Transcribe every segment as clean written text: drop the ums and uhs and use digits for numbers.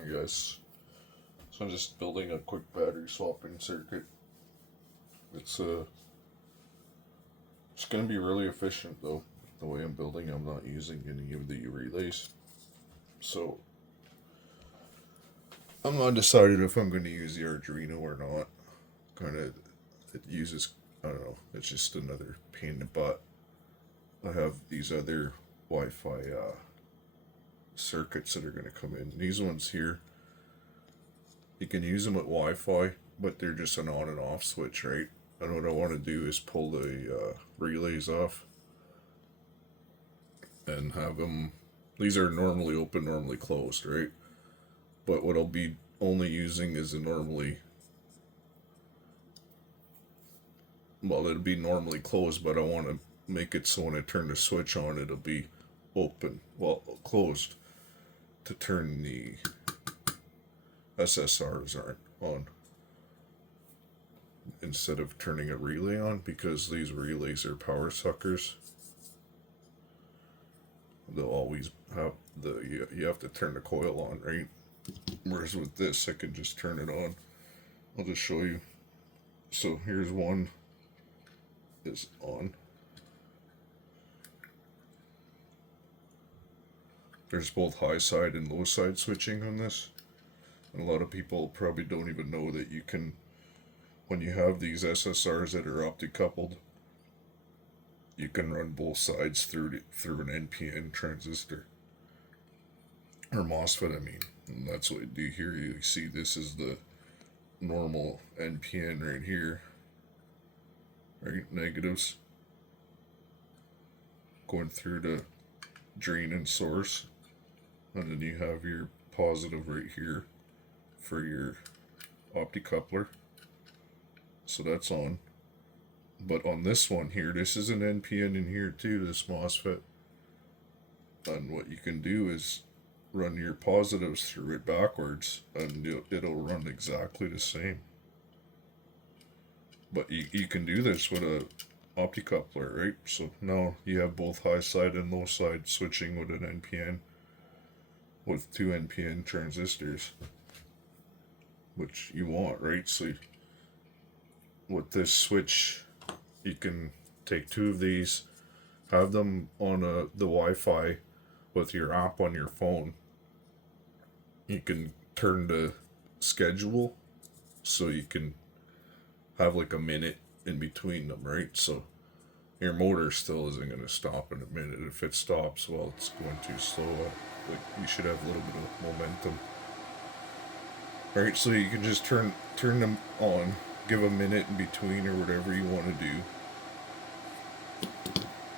I guess. So I'm just building a quick battery swapping circuit. It's it's gonna be really efficient though. The way I'm building, I'm not using any of the relays. So I'm not decided if I'm gonna use the Arduino or not. Kind of, it uses, I don't know. It's just another pain in the butt. I have these other Wi-Fi circuits that are gonna come in. These ones here, you can use them with Wi-Fi, but they're just an on and off switch, right? And what I want to do is pull the relays off and have them. These are normally open, normally closed, right? But what I'll be only using is a normally. Well, it'll be normally closed, but I want to make it so when I turn the switch on, it'll be open. Well, closed to turn the SSRs aren't on instead of turning a relay on, because these relays are power suckers. They'll always have you have to turn the coil on, right? Whereas with this, I can just turn it on. I'll just show you. So here's one is on. There's both high side and low side switching on this. And a lot of people probably don't even know that you can, when you have these SSRs that are opticoupled, you can run both sides through an NPN transistor. Or MOSFET, I mean. And that's what you do here. You see this is the normal NPN right here. Right? Negatives. Going through the drain and source. And then you have your positive right here for your opticoupler. So that's on. But on this one here, this is an NPN in here too, this MOSFET. And what you can do is run your positives through it backwards, and it'll run exactly the same. But you can do this with a opticoupler, right? So now you have both high side and low side switching with an NPN, with two NPN transistors, which you want, right? So with this switch, you can take two of these, have them on the Wi-Fi with your app on your phone. You can turn the schedule so you can have like a minute in between them, right? So your motor still isn't going to stop in a minute. If it stops, well, it's going too slow. Like, you should have a little bit of momentum. Right, so you can just turn them on, give a minute in between or whatever you want to do.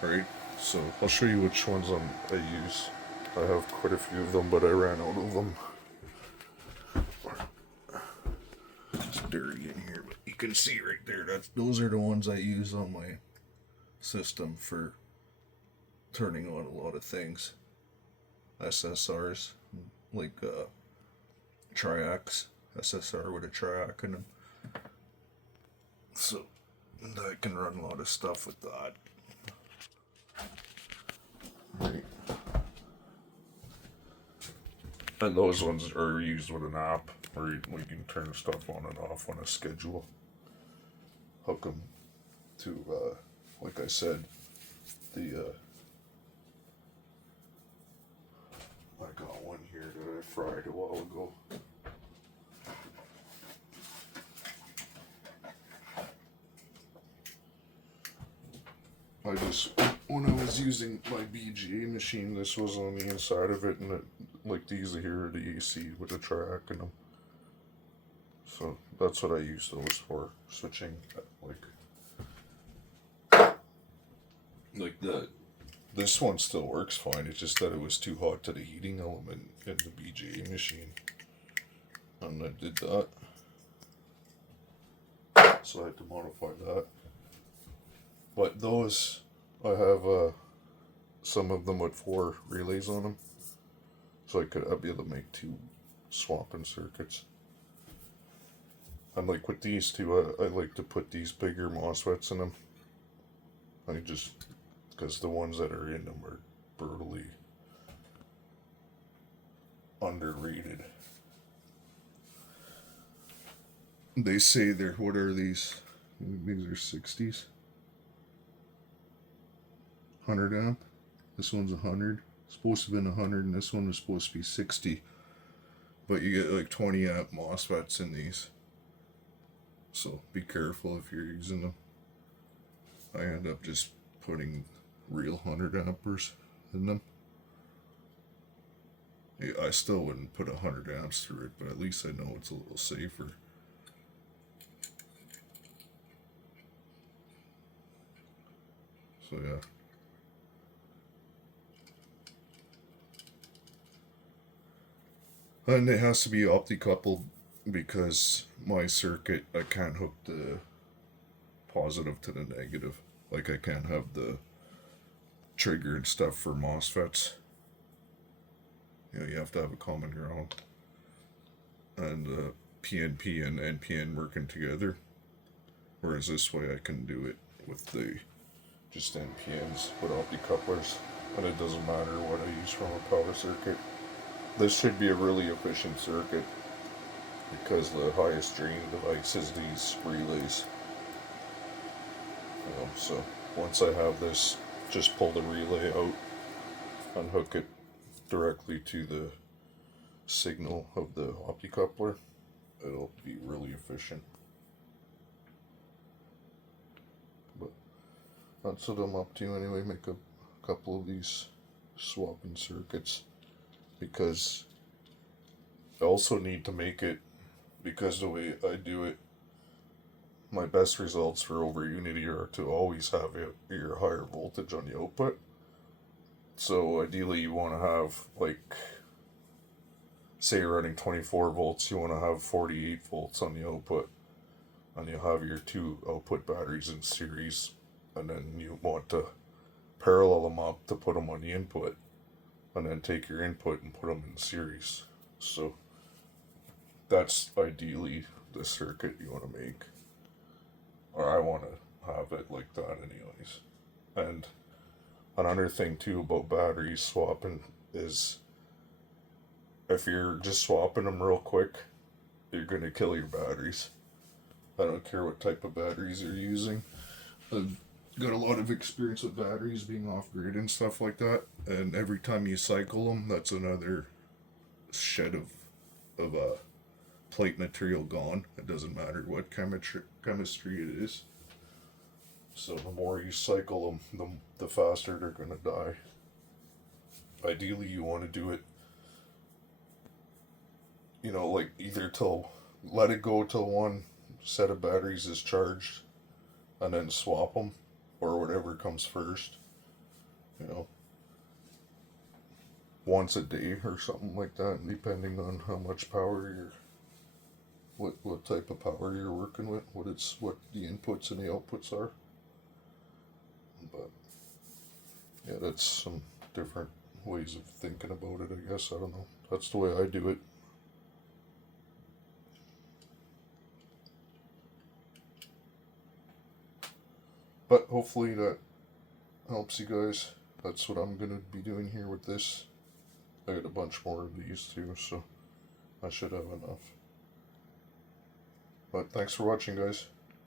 Right, so I'll show you which ones I use. I have quite a few of them, but I ran out of them. It's dirty in here, but you can see right there. Those are the ones I use on my system for turning on a lot of things. SSRs, like triacs, SSR with a triac in them. So I can run a lot of stuff with that. Right. And those ones are used with an app where you can turn stuff on and off on a schedule. Hook them to, like I said, the I got one here that I fried a while ago. When I was using my BGA machine, this was on the inside of it, and like these here are the AC with the triac in them. So that's what I use those for, switching, this one still works fine. It's just that it was too hot to the heating element in the BGA machine, and I did that. So I had to modify that. But those, I have some of them with 4 relays on them, so I'd be able to make 2 swapping circuits. And like with these two, I like to put these bigger MOSFETs in them. Because the ones that are in them are brutally underrated. they say they're, what are these? These are 60s. 100 amp. This one's 100. It's supposed to have been 100, and this one was supposed to be 60. But you get like 20 amp MOSFETs in these. So be careful if you're using them. I end up just putting real 100 ampers in them. I still wouldn't put 100 amps through it, but at least I know it's a little safer. So yeah. And it has to be opti-coupled because my circuit, I can't hook the positive to the negative. Like I can't have the trigger and stuff for MOSFETs. You know, you have to have a common ground. And PNP and NPN working together. Whereas this way I can do it with the just NPNs with opti-couplers. And it doesn't matter what I use from a power circuit. This should be a really efficient circuit because the highest drain device is these relays. So once I have this, just pull the relay out and hook it directly to the signal of the opti-coupler. It'll be really efficient. But that's what I'm up to anyway, make a couple of these swapping circuits. Because I also need to make it, because the way I do it, my best results for over unity are to always have your higher voltage on the output. So ideally you want to have, like, say you're running 24 volts, you want to have 48 volts on the output. And you'll have your two output batteries in series. And then you want to parallel them up to put them on the input. And then take your input and put them in series. So that's ideally the circuit you want to make. Or I want to have it like that anyways. And another thing too about batteries swapping is if you're just swapping them real quick, you're going to kill your batteries. I don't care what type of batteries you're using. I've got a lot of experience with batteries being off grid and stuff like that, and every time you cycle them, that's another shed of plate material gone. It doesn't matter what chemistry it is. So the more you cycle them, the faster they're gonna die. Ideally, you want to do it, you know, like either let it go till one set of batteries is charged, and then swap them, or whatever comes first, you know, once a day or something like that, depending on how much power what type of power you're working with, what the inputs and the outputs are. But yeah, that's some different ways of thinking about it, I guess. I don't know. That's the way I do it. But hopefully that helps you guys. That's what I'm going to be doing here with this. I got a bunch more of these too, so I should have enough. But thanks for watching, guys.